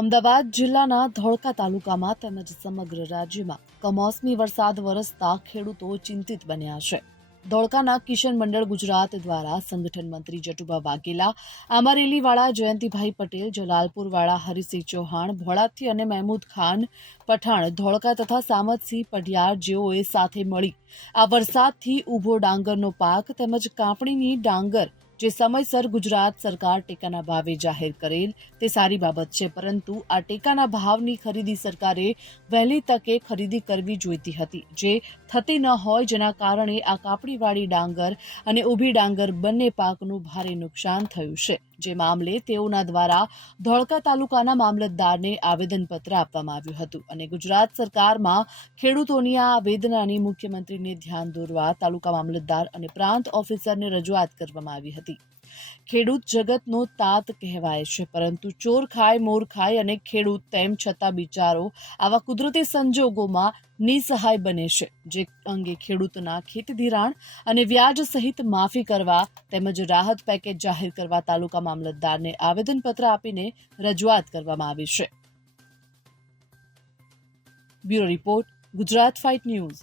અમદાવાદ જિલ્લાના ધોળકા તાલુકામાં તેમજ સમગ્ર રાજ્યમાં કમોસમી વરસાદ વરસતા ખેડૂતો ચિંતિત બન્યા છે. ધોળકાના કિશન મંડળ ગુજરાત દ્વારા સંગઠન મંત્રી જટુભા વાઘેલા અમરેલીવાળા જયંતિભાઈ પટેલ, જલાલપુરવાળા હરિસિંહ ચૌહાણ, ભોળાથી અને મહેમૂદ ખાન પઠાણ, ધોળકા તથા સામતસિંહ પઢિયાર જેઓએ સાથે મળી આ વરસાદથી ઊભો ડાંગરનો પાક તેમજ કાપણીની ડાંગર જે સમયસર ગુજરાત સરકાર ટેકાના ભાવે જાહેર કરેલ તે સારી બાબત છે, પરંતુ આ ટેકાના ભાવની ખરીદી સરકારે વહેલી તકે ખરીદી કરવી જોઈતી હતી, જે થતી ન હોય જેના કારણે આ કાપડીવાળી ડાંગર અને ઊભી ડાંગર બંને પાકનું ભારે નુકસાન થયું છે. જે મામલે તેઓના દ્વારા ધોળકા તાલુકાના મામલતદારને આવેદનપત્ર આપવામાં આવ્યું હતું. અને ગુજરાત સરકારમાં ખેડૂતોની આ વેદનાની મુખ્યમંત્રીને ધ્યાન દોરવા તાલુકા મામલતદાર અને પ્રાંત ઓફિસરને રજૂઆત કરવામાં આવી હતી. ખેડૂત જગતનો તાત કહેવાય છે, પરંતુ ચોર ખાય, મોર ખાય અને ખેડૂત તેમ છતાં બિચારો આવા કુદરતી સંજોગોમાં નિસહાય બને છે, જે અંગે ખેડૂતના ખેતી ધિરાણ અને વ્યાજ સહિત માફી કરવા તેમજ રાહત પેકેજ જાહેર કરવા તાલુકા મામલતદારને આવેદનપત્ર આપીને રજૂઆત કરવામાં આવી છે. Bureau report, Gujarat fight news.